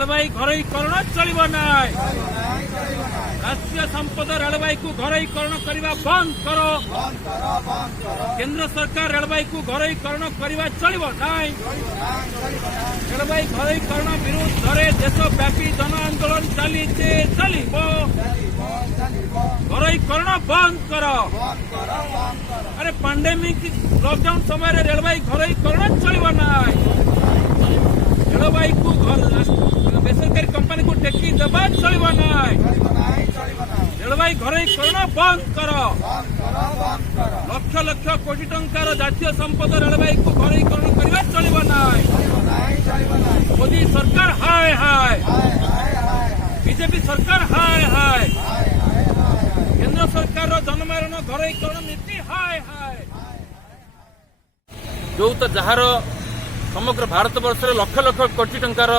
रेलवाई घरोईकरण चलिब ना। राष्ट्रीय संपद रेलवाई को घरोईकरण करने बंद करो। केंद्र सरकार रेलवाई को घरोईकरण करने चलिब ना। रेलवाई घरोईकरण विरुद्ध देशव्यापी जन आंदोलन चली घरोईकरण बंद करो। अरे पैंडेमिक लॉकडाउन समय रेलवाई घरोईकरण चलिब ना। रेलवाई को बेसरकारी कंपनी को टेकी देवा चलिब ना। रेलवाई घरोईकरण बंद करो। लक्ष लक्ष कोटी टंकार जातीय संपद रेलवाई को घरोईकरण करने चलिब ना। मोदी सरकार हाय हाय, बीजेपी सरकार हाय हाय, केंद्र सरकार जनमारण घरोईकरण नीति हाय हाय। जो तो जार समग्र भारत वर्ष लक्ष लक्ष कोटी टंकार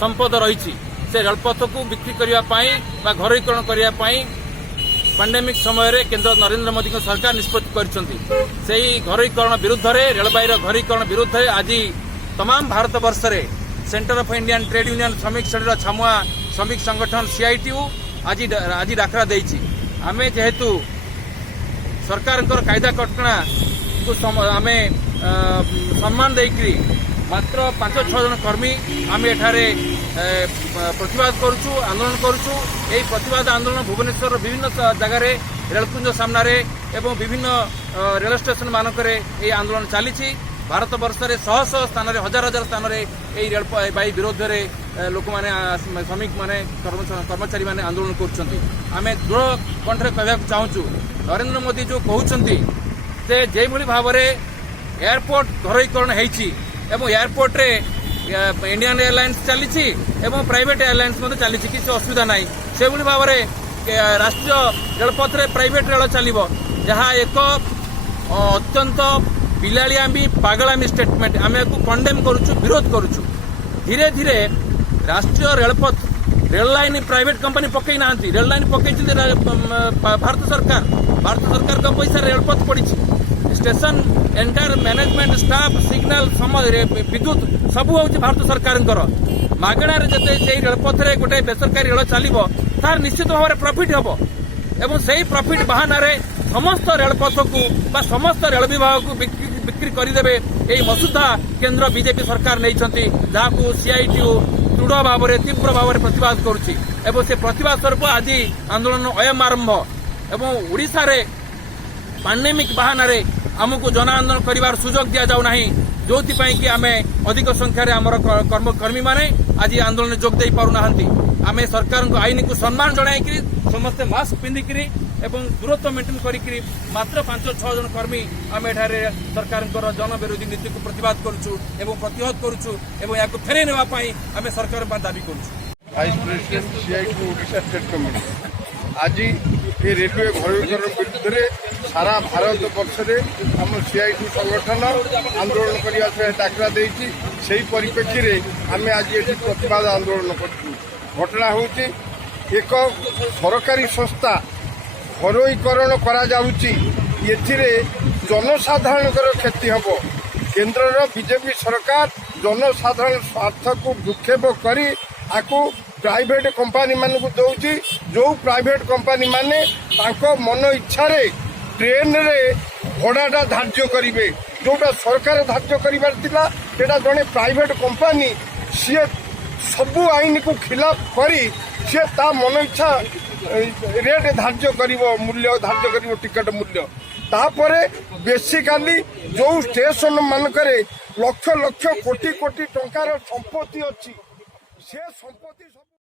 संपद रही से रेलपथ को बिक्री करने घरोईकरण करने पैंडेमिक समय केंद्र नरेंद्र मोदी सरकार निष्पत्ति कर घरोईकरण विरुद्ध रेलवाई घरोईकरण विरुद्ध आज तमाम भारत वर्ष में centre of Indian trade union श्रमिक श्रेणी छामुआ श्रमिक संगठन सीआईटीयू आज डाकरा देछि। आमे जेहेतु सरकार कायदा कटकणा को आमे सम्मान देकरी मात्र 5-6 जन कर्मी आमे एठारे प्रतिवाद करूछु, आंदोलन करूछु। एही प्रतिवाद आंदोलन भुवनेश्वर विभिन्न जगह रेलकुंज सामने एवं विभिन्न रेल स्टेशन मानकरे एही आंदोलन चली। भारत वर्ष में शह शह स्थान हजार हजार स्थान रेलवाई विरोध में लोक मैंने श्रमिक मैंने कर्मचारी मैंने आंदोलन करें। दृढ़ कंठे कहना चाहूँ नरेंद्र मोदी जो कहते जो भाव में एयरपोर्ट घरोईकरण हो एयरपोर्ट रे इंडियन एयरलाइंस चली प्राइवेट एयरलाइंस चली किसी असुविधा ना। से भाव में राष्ट्रीय रेलपथ रे प्राइवेट रेल चलो जहाँ एक अत्यंत पिलालियामी पागलामी स्टेटमेंट आम कंडेम करुचु, विरोध करुचु। धीरे धीरे राष्ट्रीय रेलपथ रेल लाइन प्राइवेट कंपनी पकई ना, रेल लाइन पकई भारत सरकार का पैसा रेलपथ पड़ी। Station entire management staff signal समय विद्युत सबू हूँ भारत सरकार मागणार जिते रेलपथ रे गोटे बेसरकारी रेल चलो तार निश्चित भाव में प्रॉफिट हम एवं से प्रॉफिट बहाना समस्त रेलपथ को समस्त रेल विभाग को बिक्री करदे। यही मसुदा केंद्र बीजेपी सरकार नहीं जहाँ सीआईटीयू दृढ़ भाव में तीव्र भाव में प्रतिवाद करुच्ची। से प्रतिवाद स्वरूप आज आंदोलन अयम आरंभ एवं ओडिशा रे पैंडेमिक बहाना आमको जन आंदोलन कर सुजोग दि जाऊ ना, जो कि आम अधिक संख्यार आमर कर्मी माने आज आंदोलन जोग दे पारुना। आम सरकार आईन को सम्मान जनाई समस्ते मास्क पिंधिकी एवं दूरत्व मेंटेन करी मात्र 5-6 जन कर्मी आम एठारे सरकार जन विरोधी नीति को प्रतिवाद करुचु एवं प्रतिहत करुचु एवं या फेरे नापी आम सरकार दाबी करुचु। Vice president CITU Odisha state committee आज ये रेलवे घरोईकरण विरुद्ध सारा भारत वर्ष में आम सीआईटीयू संगठन आंदोलन करने डाकरा देती से परिप्रेक्षी में आम आज ये प्रतिवाद आंदोलन कर घटना हूँ एक सरकारी संस्था घरोईकरण करा जाउची एथिरे जनसाधारण क्षति हम। केंद्र बीजेपी सरकार जनसाधारण स्वार्थ को भूक्षेप करी आकु प्राइवेट कंपनी मान को दौची। जो प्राइवेट कंपनी माने तांको मन इच्छा रे ट्रेन रे भड़ाटा धार्य करेंगे जोटा सरकार धार्य कर जड़े प्राइवेट कंपनी सी सबू आईन को खिलाफ करी सी ता मन इच्छा रेट धार्य कर मूल्य धार्य कर टिकट मूल्य तापरे बेसिकाली जो स्टेशन मानक लक्ष लक्ष कोटी कोटी टंकार संपत्ति अच्छी से संपत्ति